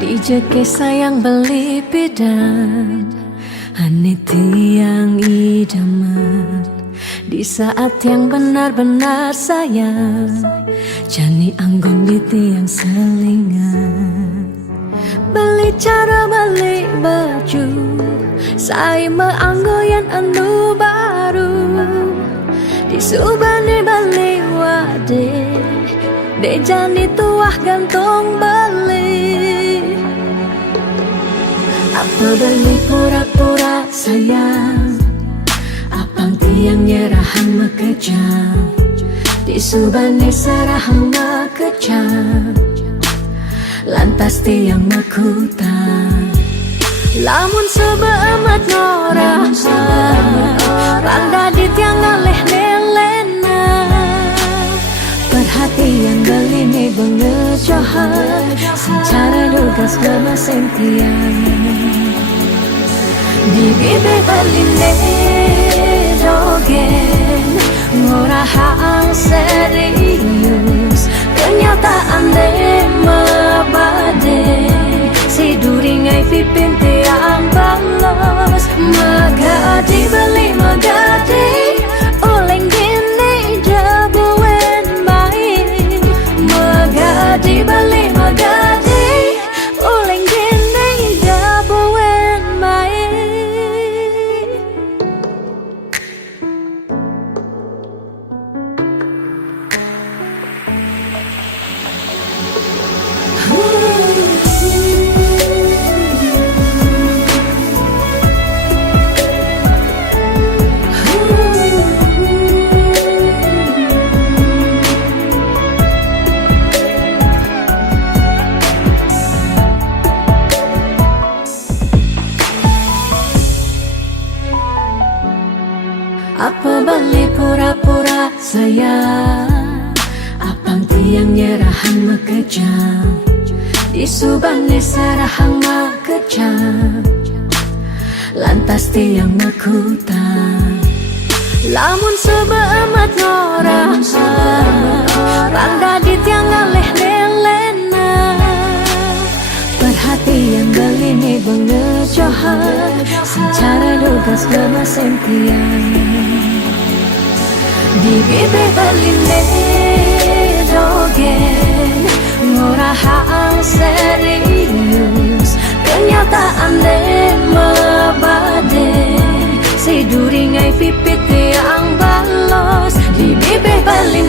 Di jeke sayang beli bidan Ane tiang idaman di saat yang benar-benar sayang Jani anggon di tiang selingan Beli cara beli baju Saya meanggoyan anu baru Di subane beli wade De jani tuah gantong beli Apa beli pura-pura sayang Apang tiang nyerahan makejam Di subane serahang makejam Lantas tiang makutan Lamun sebeamat norahan Rangda di tiang ngaleh nelena Perhatian beli nih bengejohan Secara dugas bemasen tiang Di bibe beli dogen ngorahang serius kenyataan deh mabade si duringai pipin tiang balos magadi beli magadi oleng gini jabuen baik magadi beli magadi oleng gini jabuen baik Apa beli pura-pura sayang Apang tiang nyerahan makejam Di subane serahang makejam Lantas tiang makutan Lamun sebeamat norahan Rangda di tiang ngaleh nelena Perhatian beli nih bengejohan Secara dugas bemasen tiang Di bibe beli dogen ngorahang serius kenyataan deh mabade si duringai pipit tiang balos di bibe beli